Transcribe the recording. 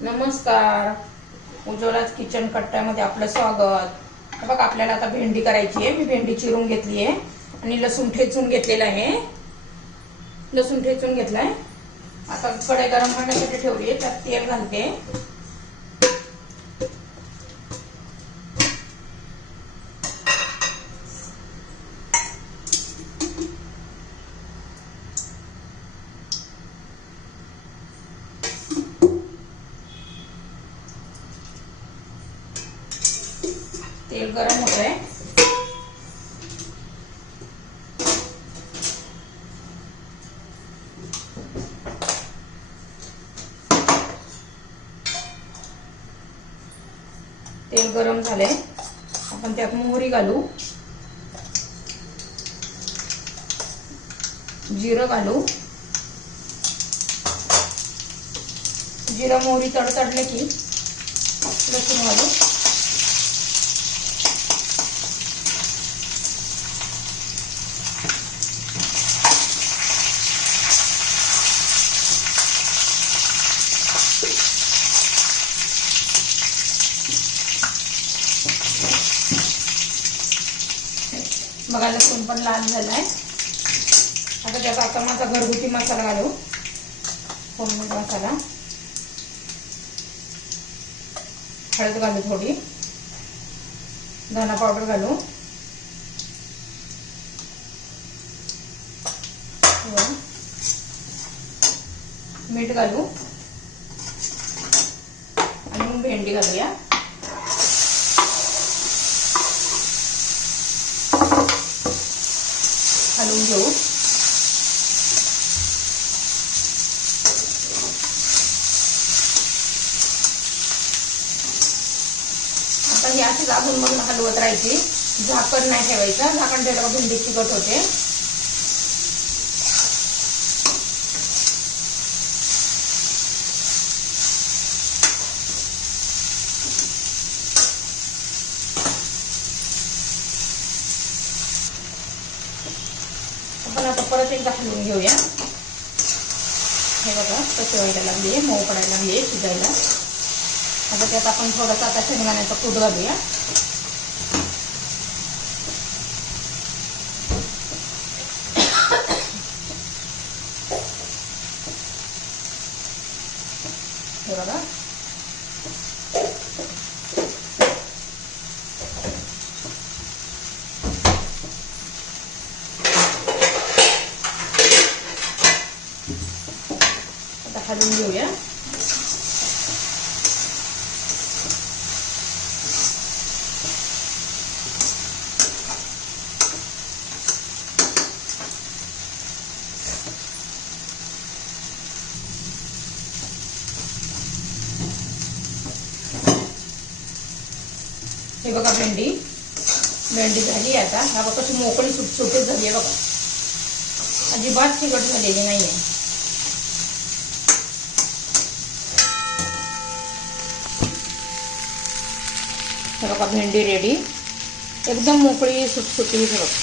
नमस्कार. उज्ज्वलाच किचन कट्ट्यामध्ये आपलं स्वागत. बघ आपल्याला आता भेंडी करायची आहे. मी भेंडी चिरून घेतली आहे. आणि लसूण ठेचून घेतलेलं आहे. लसूण ठेचून घेतलाय. आता कढई गरम करण्यासाठी ठेवली आहे. त्यात तेल घालते. तेल गरम होत आहे तेल गरम झाले आपण त्यात मोहरी घालू. जिरं घालू. जिरं मोहरी तडतडले की लसूण घालू. बघा लसूण पण लाल झालाय. आता त्याचा आता माझा घरगुती मसाला घालू. होममेड मसाला. हळद घालू थोडी. धना पावडर घालू. मीठ घालू. आणि भेंडी घालूया. घालून घेऊ. आता ही अशी अजून मग हलवत राहायची. झाकण नाही ठेवायचं. झाकण ठेवलं का चिकट होते. परत एकदा हलवून घेऊया. हे बघा तसे व्हायला लागली आहे मऊ पडायला लागली आहे शिजायला. आता त्यात आपण थोडासा आता शेंगदाण्याचा कूट घालूया हे बघा. हलवून घेऊया भेंडी. भेंडी झाली आता. हा बघा कशी मोकळी, सुटसुटीत झाली आहे बघा. अजिबात चिकट झालेली नाहीये. हे बघा भेंडी रेडी एकदम मोकळी सुटसुटी हे बघा.